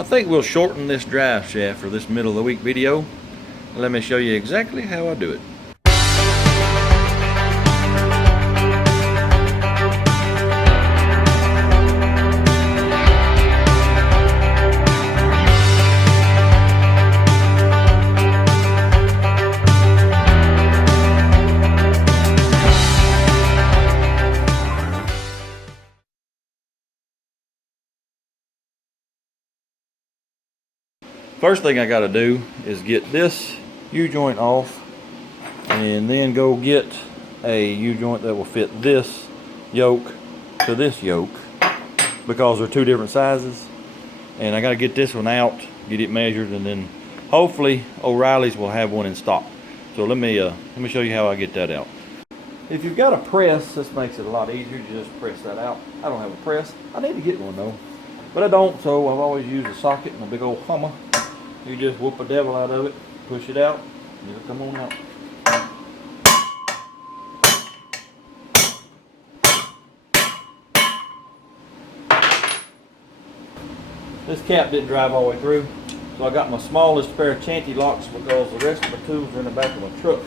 I think we'll shorten this drive shaft for this middle of the week video. Let me show you exactly how I do it. First thing I got to do is get this U-joint off and then go get a U-joint that will fit this yoke to this yoke because they're two different sizes, and I got to get this one out, get it measured, and then hopefully O'Reilly's will have one in stock. So let me show you how I get that out. If you've got a press, this makes it a lot easier to just press that out. I don't have a press. I need to get one though, but I don't, so I've always used a socket and a big old hammer. You just whoop a devil out of it, push it out, and it'll come on out. This cap didn't drive all the way through, so I got my smallest pair of chanty locks because the rest of my tools are in the back of my truck.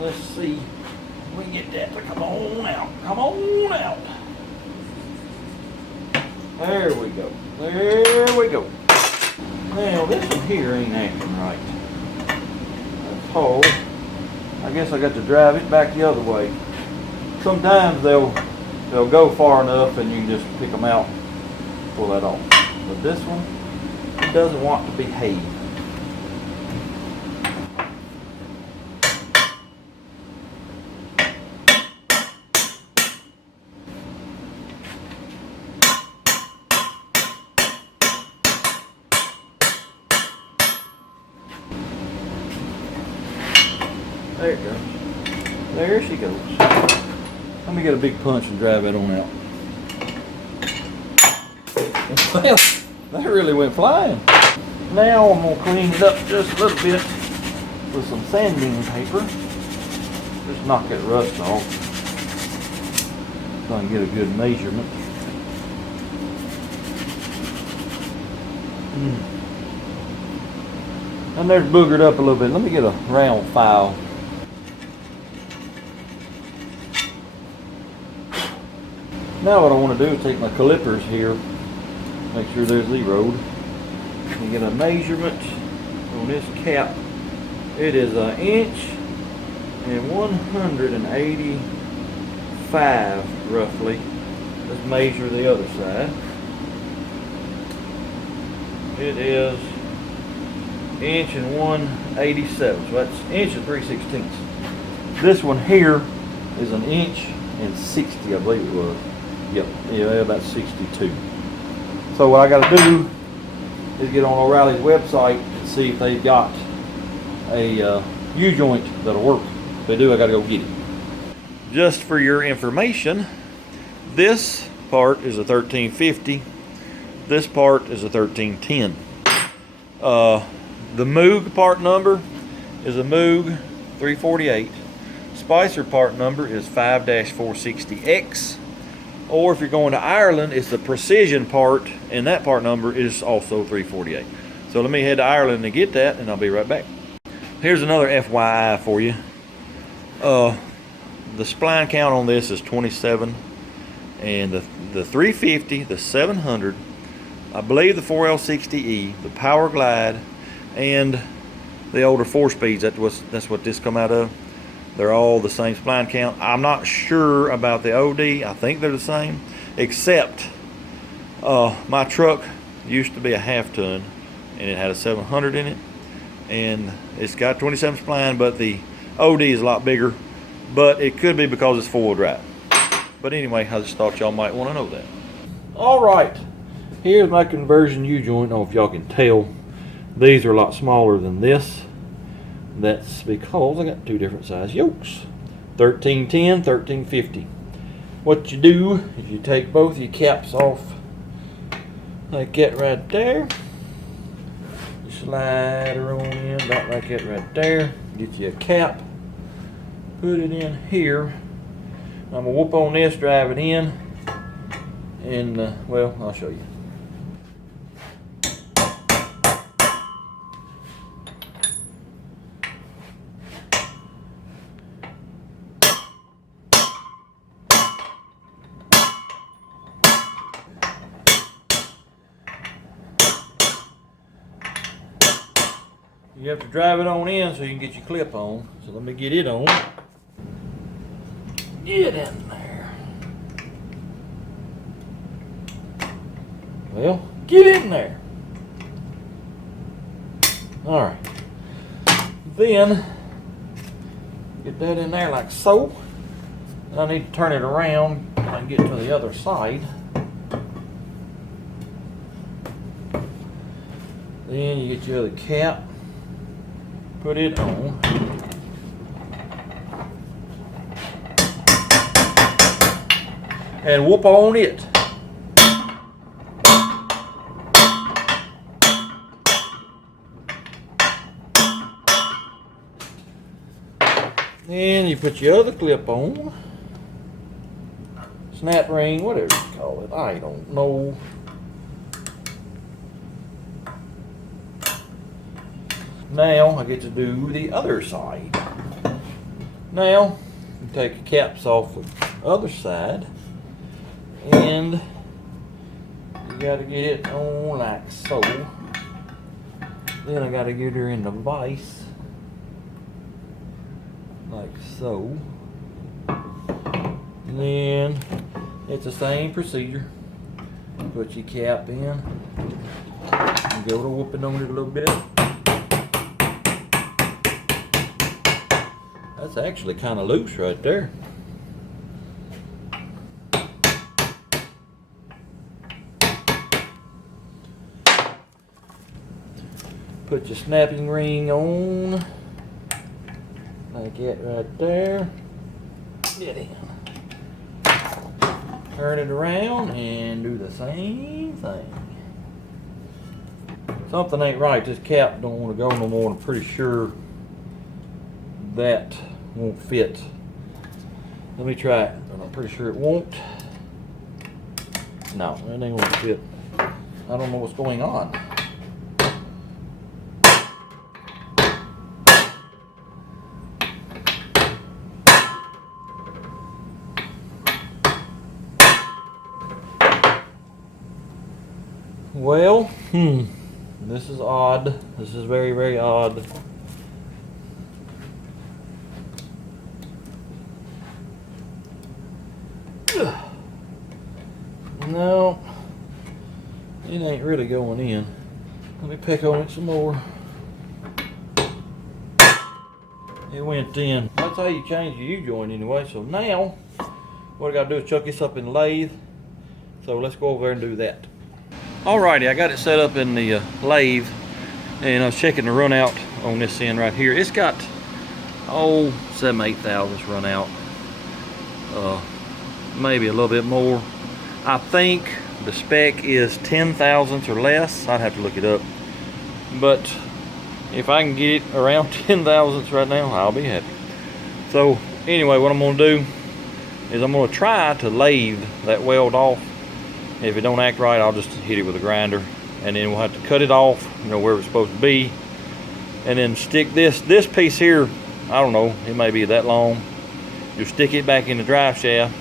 Let's see if we can get that to come on out. Come on out. There we go. There we go. Now this one here ain't acting right. That hole, I guess I got to drive it back the other way. Sometimes they'll go far enough and you can just pick them out, pull that off. But this one, it doesn't want to behave. There it goes. There she goes. Let me get a big punch and drive that on out. Well, that really went flying. Now I'm going to clean it up just a little bit with some sanding paper. Just knock that rust off so I can get a good measurement. And there's boogered up a little bit. Let me get a round file. Now what I want to do is take my calipers here, make sure they're zeroed, and get a measurement on this cap. It is 1 inch and 185 roughly. Let's measure the other side. It is 1 inch and 187, so that's 1 inch and 3/16. This one here is 1 inch and 60, I believe it was. Yep, yeah, about 62. So what I got to do is get on O'Reilly's website and see if they've got a U-joint that'll work. If they do, I got to go get it. Just for your information, this part is a 1350. This part is a 1310. The MOW part number is a MOW 348. Spicer part number is 5-460X. Or if you're going to Ireland, it's the precision part, and that part number is also 348. So let me head to Ireland and get that, and I'll be right back. Here's another FYI for you. The spline count on this is 27, and the 350, the 700, I believe the 4L60E, the Power Glide, and the older 4-speeds. That's what this come out of. They're all the same spline count. I'm not sure about the OD. I think they're the same, except my truck used to be a half-ton, and it had a 700 in it, and it's got 27 spline, but the OD is a lot bigger. But it could be because it's 4-wheel drive. But anyway, I just thought y'all might want to know that. All right, here's my conversion U-joint. I don't know if y'all can tell. These are a lot smaller than this. That's because I got two different size yokes, 1310, 1350. What you do is you take both your caps off like that right there. You slide her on in about like that right there. Get you a cap, put it in here. I'm gonna whoop on this, drive it in, and well, I'll show you. You have to drive it on in so you can get your clip on. So let me get it on. Get in there. Well, get in there. All right. Then get that in there like so. And I need to turn it around and get to the other side. Then you get your other cap, put it on. And whoop on it. Then you put your other clip on. Snap ring, whatever you call it, I don't know. Now I get to do the other side. Now you take the caps off the other side and you gotta get it on like so. Then I gotta get her in the vise like so. And then it's the same procedure. Put your cap in and go to whooping on it a little bit. That's actually kind of loose right there. Put your snapping ring on, like that right there. Get in. Turn it around and do the same thing. Something ain't right. This cap don't want to go no more. I'm pretty sure that won't fit. Let me try it, but I'm pretty sure it won't. No, it ain't gonna fit. I don't know what's going on. Well, this is odd. This is very, very odd. No, it ain't really going in. Let me pick on it some more. It went in. That's how you change your U-joint anyway. So now, what I gotta do is chuck this up in the lathe. So let's go over there and do that. Alrighty, I got it set up in the lathe, and I was checking the run out on this end right here. It's got, 7,000-8 thousandths run out. Maybe a little bit more. I think the spec is 10 thousandths or less. I'd have to look it up. But if I can get it around 10 thousandths right now, I'll be happy. So anyway, what I'm gonna do is I'm gonna try to lathe that weld off. If it don't act right, I'll just hit it with a grinder, and then we'll have to cut it off, where it's supposed to be, and then stick this piece here. I don't know, it may be that long. You'll stick it back in the drive shaft,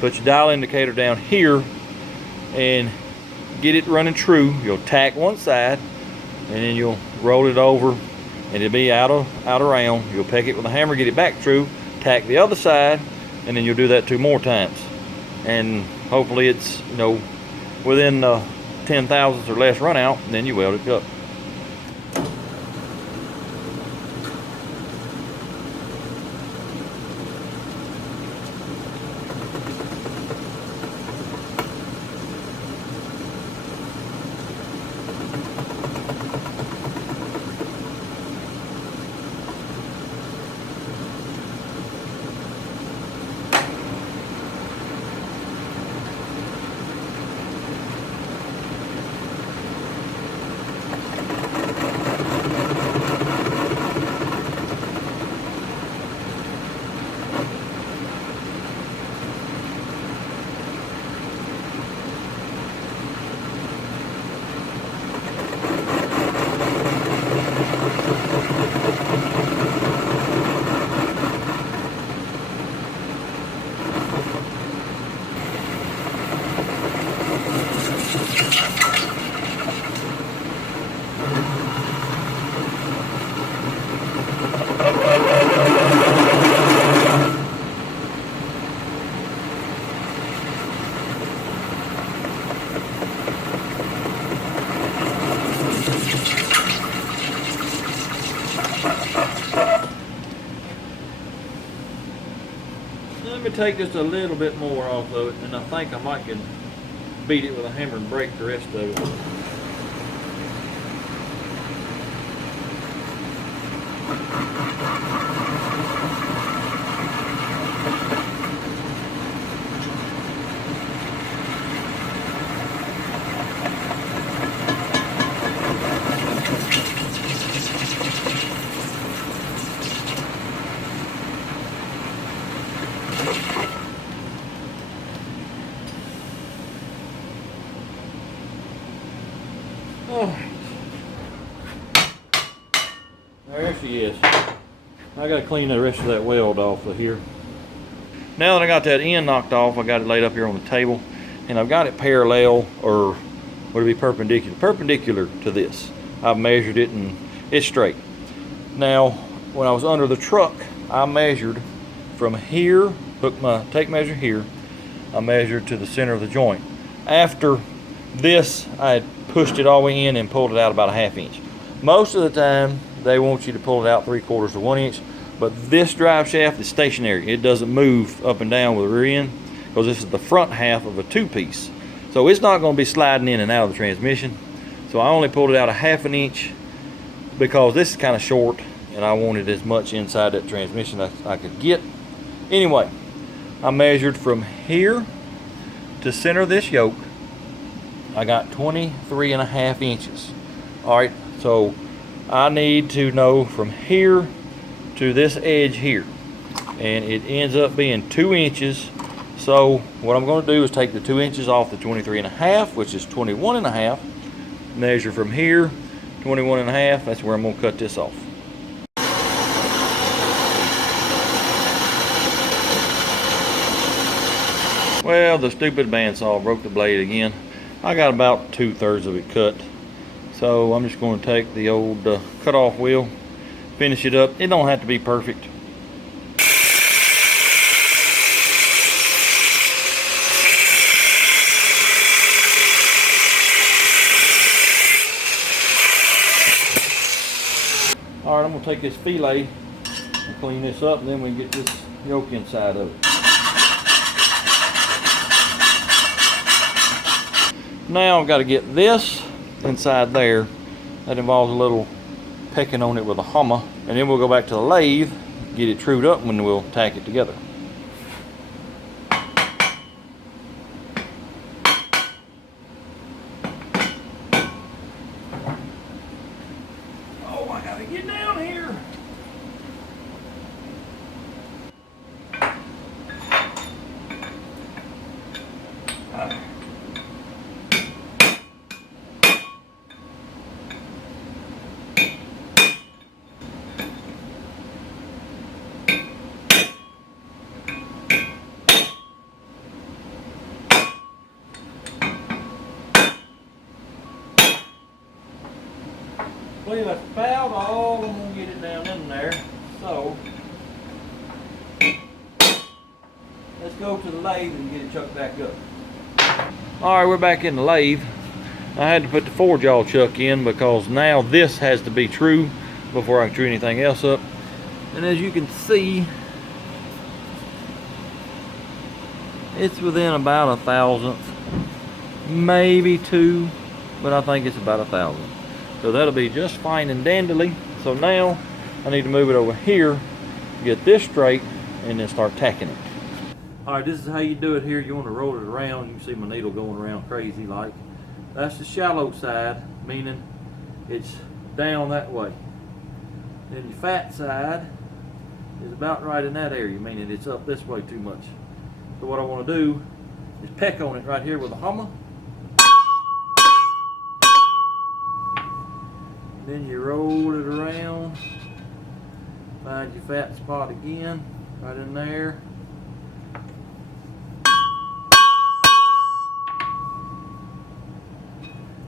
put your dial indicator down here, and get it running true. You'll tack one side, and then you'll roll it over, and it'll be out around. You'll peck it with a hammer, get it back true, tack the other side, and then you'll do that 2 more times. And hopefully it's, within 10 thousandths or less run out, and then you weld it up. take just a little bit more off of it, and I think I might can beat it with a hammer and break the rest of it. There she is. I gotta clean the rest of that weld off of here. Now that I got that end knocked off, I got it laid up here on the table, and I've got it parallel, or would it be perpendicular? Perpendicular to this. I've measured it and it's straight. Now, when I was under the truck, I measured from here, hooked my tape measure here, I measured to the center of the joint. After this, I had pushed it all the way in and pulled it out about a 1/2 inch. Most of the time, they want you to pull it out 3/4 to 1 inch, but this drive shaft is stationary. It doesn't move up and down with the rear end, because this is the front half of a 2-piece. So it's not going to be sliding in and out of the transmission. So I only pulled it out a 1/2 inch because this is kind of short and I wanted as much inside that transmission as I could get. Anyway, I measured from here to center of this yoke. I got 23.5 inches. All right, so I need to know from here to this edge here, and it ends up being 2 inches. So what I'm going to do is take the 2 inches off the 23.5, which is 21.5. Measure from here, 21.5. That's where I'm going to cut this off. Well, the stupid bandsaw broke the blade again. I got about 2/3 of it cut. So I'm just going to take the old cut-off wheel, finish it up. It don't have to be perfect. All right, I'm going to take this fillet and clean this up, and then we can get this yoke inside of it. Now I've got to get this inside there. That involves a little pecking on it with a hammer, and then we'll go back to the lathe, get it trued up, and we'll tack it together. Oh, I gotta get down here. Well, that's about all I'm going to get it down in there. So, let's go to the lathe and get it chucked back up. Alright, we're back in the lathe. I had to put the 4-jaw chuck in because now this has to be true before I can true anything else up. And as you can see, it's within about 1/1000th, maybe 2, but I think it's about 1/1000th. So that'll be just fine and dandly. So now I need to move it over here, get this straight, and then start tacking it. All right, this is how you do it here. You want to roll it around. You can see my needle going around crazy like. That's the shallow side, meaning it's down that way. Then the fat side is about right in that area, meaning it's up this way too much. So what I want to do is peck on it right here with a hammer. Then you roll it around, find your fat spot again, right in there.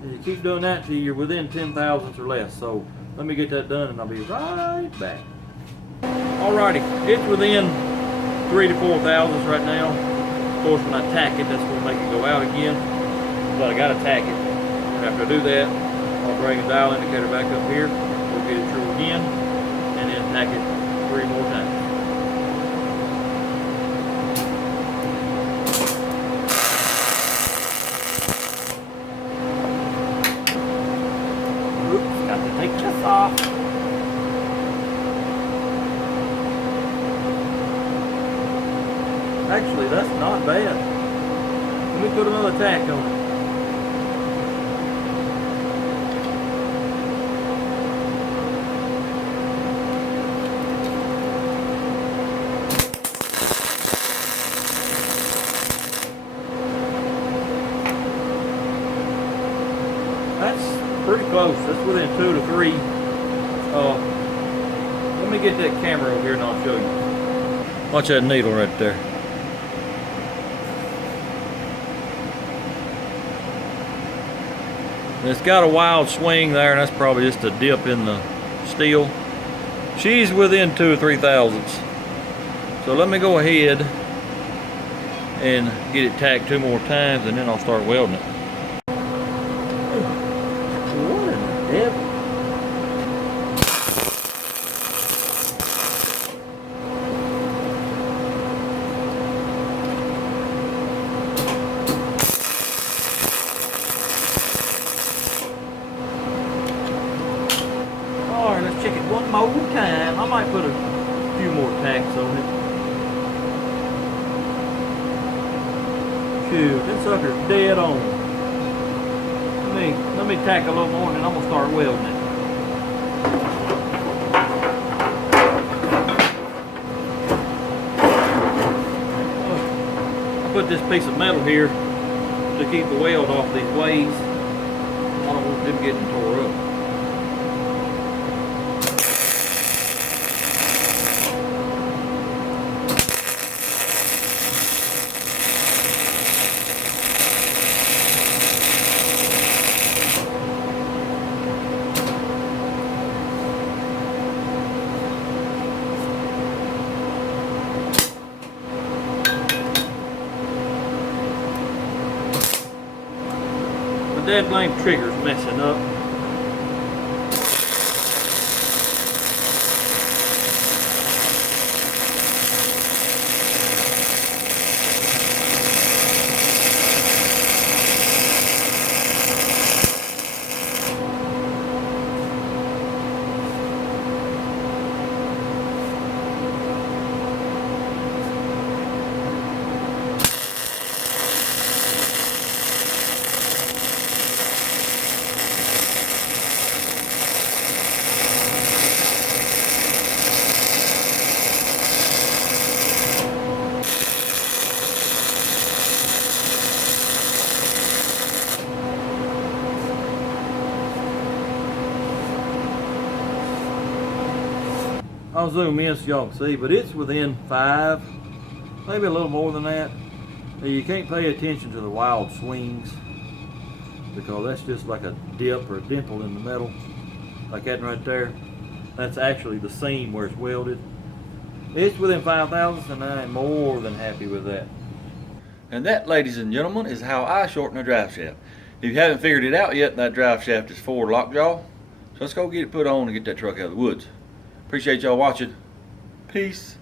And you keep doing that till you're within 10/1000ths or less. So let me get that done and I'll be right back. Alrighty, it's within 3 to 4 thousandths right now. Of course, when I tack it, that's gonna make it go out again. But I gotta tack it. After I do that, I'll bring a dial indicator back up here. We'll get it true again, and then tack it 3 more times. Oops, got to take this off. Actually, that's not bad. Let me put another tack on it. That's pretty close. That's within 2 to 3. Let me get that camera over here and I'll show you. Watch that needle right there. And it's got a wild swing there, and that's probably just a dip in the steel. She's within 2 or 3 thousandths. So let me go ahead and get it tacked 2 more times, and then I'll start welding it. What in the devil? Alright, let's check it one more time. I might put a few more tacks on it. Shoot, this sucker's dead on. Let me tack a little more and then I'm gonna start welding it. I put this piece of metal here to keep the weld off these blades. I don't want them getting tore up. The dead blame trigger's messing up. I'll zoom in so y'all can see, but it's within 5, maybe a little more than that. Now, you can't pay attention to the wild swings because that's just like a dip or a dimple in the metal, like that right there. That's actually the seam where it's welded. It's within 5 thousandths, and I am more than happy with that. And that, ladies and gentlemen, is how I shorten a drive shaft. If you haven't figured it out yet, that drive shaft is for LockJaw. So let's go get it put on and get that truck out of the woods. Appreciate y'all watching. Peace.